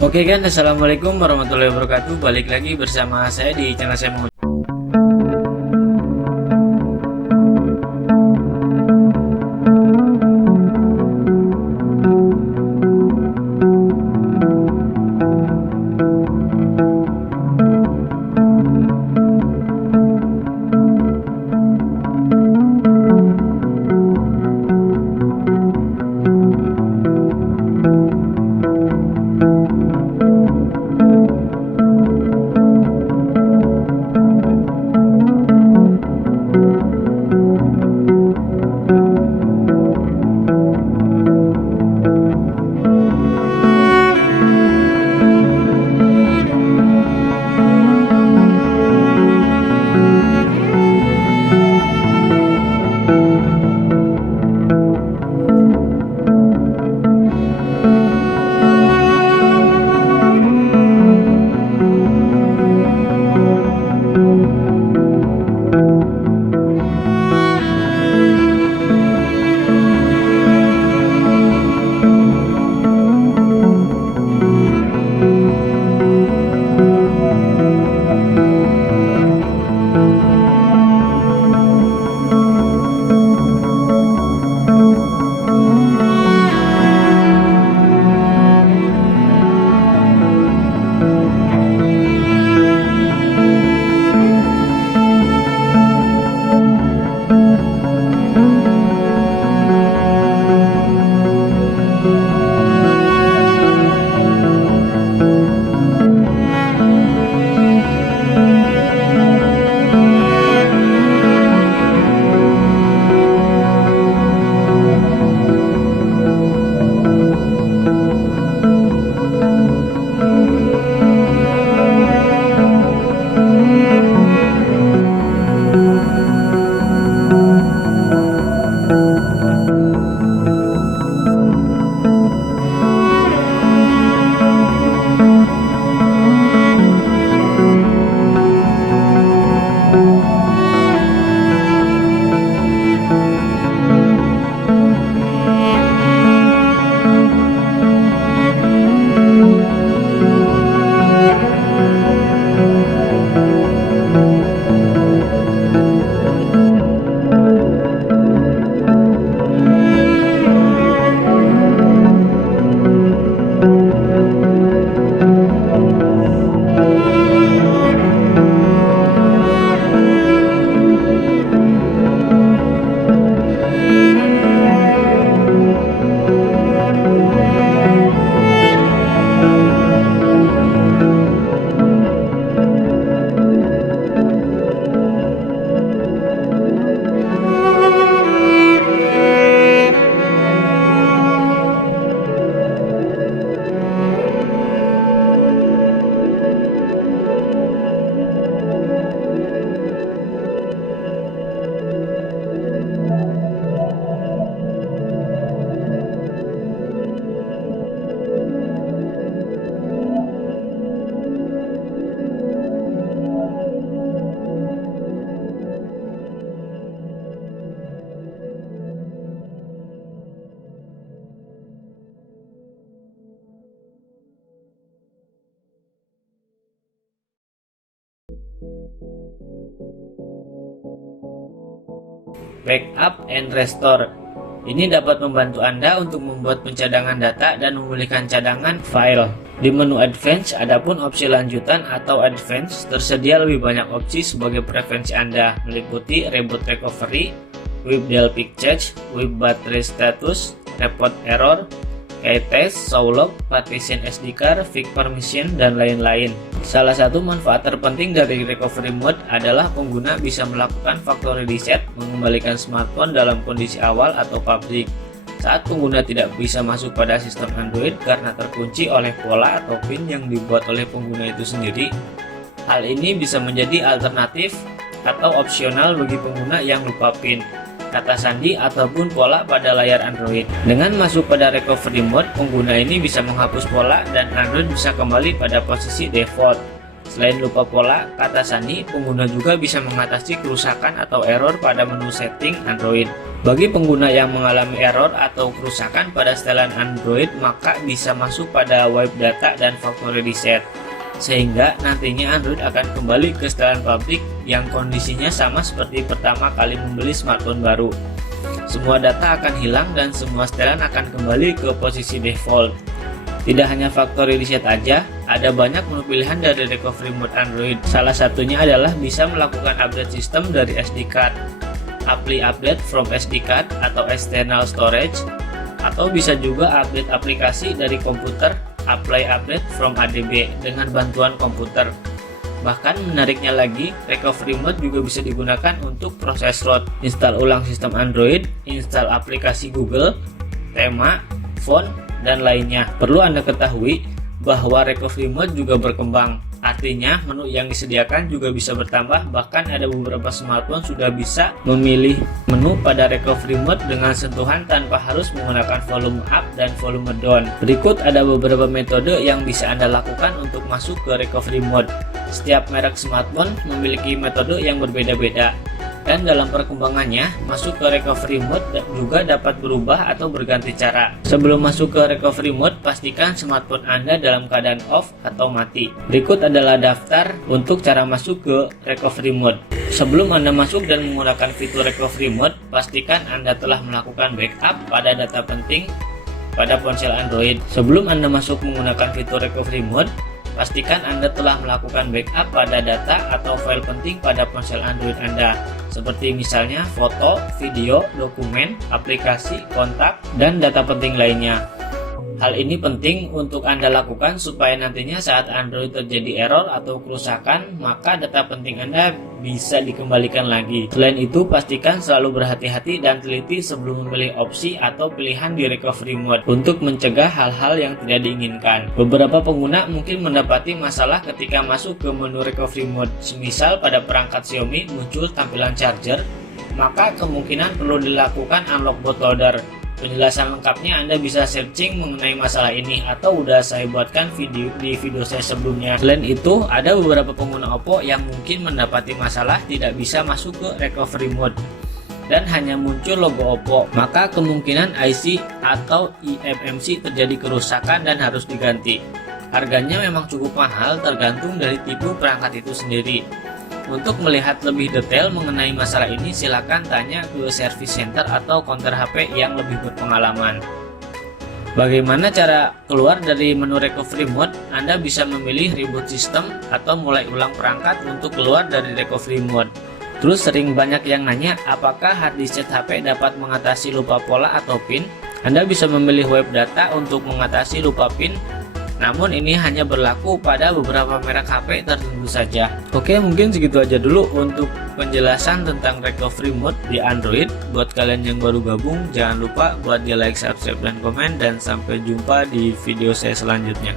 Oke kan, assalamualaikum warahmatullahi wabarakatuh. Balik lagi bersama saya di channel saya. Backup and restore. Ini dapat membantu Anda untuk membuat pencadangan data dan memulihkan cadangan file. Di menu Advance, adapun opsi lanjutan atau Advance, tersedia lebih banyak opsi sebagai preferensi Anda, meliputi Reboot Recovery, Wipe Delphi Change, Wipe Battery Status, Report Error, Test, Showlog, Partition SD Card, Fix Permission, dan lain-lain. Salah satu manfaat terpenting dari recovery mode adalah pengguna bisa melakukan factory reset, mengembalikan smartphone dalam kondisi awal atau public. Saat pengguna tidak bisa masuk pada sistem Android karena terkunci oleh pola atau PIN yang dibuat oleh pengguna itu sendiri, hal ini bisa menjadi alternatif atau opsional bagi pengguna yang lupa PIN, kata sandi ataupun pola pada layar Android. Dengan masuk pada recovery mode, pengguna ini bisa menghapus pola dan Android bisa kembali pada posisi default. Selain lupa pola, kata sandi, pengguna juga bisa mengatasi kerusakan atau error pada menu setting Android. Bagi pengguna yang mengalami error atau kerusakan pada setelan Android, maka bisa masuk pada wipe data dan factory reset, sehingga nantinya Android akan kembali ke setelan pabrik yang kondisinya sama seperti pertama kali membeli smartphone baru. Semua data akan hilang dan semua setelan akan kembali ke posisi default. Tidak hanya factory reset aja, ada banyak menu pilihan dari recovery mode Android. Salah satunya adalah bisa melakukan update sistem dari SD card, apply update from SD card atau external storage, atau bisa juga update aplikasi dari komputer, apply update from ADB dengan bantuan komputer. Bahkan menariknya lagi, recovery mode juga bisa digunakan untuk proses root, install ulang sistem Android, install aplikasi Google, tema, phone, dan lainnya. Perlu Anda ketahui bahwa recovery mode juga berkembang. Artinya menu yang disediakan juga bisa bertambah, bahkan ada beberapa smartphone sudah bisa memilih menu pada recovery mode dengan sentuhan tanpa harus menggunakan volume up dan volume down. Berikut ada beberapa metode yang bisa Anda lakukan untuk masuk ke recovery mode. Setiap merek smartphone memiliki metode yang berbeda-beda, dan dalam perkembangannya, masuk ke recovery mode juga dapat berubah atau berganti cara. Sebelum masuk ke recovery mode, pastikan smartphone Anda dalam keadaan off atau mati. Berikut adalah daftar untuk cara masuk ke recovery mode. Sebelum Anda masuk dan menggunakan fitur recovery mode, pastikan Anda telah melakukan backup pada data penting pada ponsel Android. Sebelum Anda masuk menggunakan fitur recovery mode, pastikan Anda telah melakukan backup pada data atau file penting pada ponsel Android Anda, seperti misalnya foto, video, dokumen, aplikasi, kontak, dan data penting lainnya. Hal ini penting untuk Anda lakukan supaya nantinya saat Android terjadi error atau kerusakan, maka data penting Anda bisa dikembalikan lagi. Selain itu, pastikan selalu berhati-hati dan teliti sebelum memilih opsi atau pilihan di recovery mode untuk mencegah hal-hal yang tidak diinginkan. Beberapa pengguna mungkin mendapati masalah ketika masuk ke menu recovery mode. Semisal pada perangkat Xiaomi muncul tampilan charger, maka kemungkinan perlu dilakukan unlock bootloader. Penjelasan lengkapnya Anda bisa searching mengenai masalah ini atau udah saya buatkan video di video saya sebelumnya. Selain itu, ada beberapa pengguna Oppo yang mungkin mendapati masalah tidak bisa masuk ke recovery mode dan hanya muncul logo Oppo. Maka kemungkinan IC atau eMMC terjadi kerusakan dan harus diganti. Harganya memang cukup mahal tergantung dari tipe perangkat itu sendiri. Untuk melihat lebih detail mengenai masalah ini, silakan tanya ke service center atau counter HP yang lebih berpengalaman. Bagaimana cara keluar dari menu recovery mode? Anda bisa memilih reboot system atau mulai ulang perangkat untuk keluar dari recovery mode. Terus sering banyak yang nanya, apakah hard disk HP dapat mengatasi lupa pola atau PIN? Anda bisa memilih web data untuk mengatasi lupa PIN. Namun ini hanya berlaku pada beberapa merek HP tertentu saja. Oke, mungkin segitu aja dulu untuk penjelasan tentang recovery mode di Android. Buat kalian yang baru gabung, jangan lupa buat di like, subscribe, dan komen. Dan sampai jumpa di video saya selanjutnya.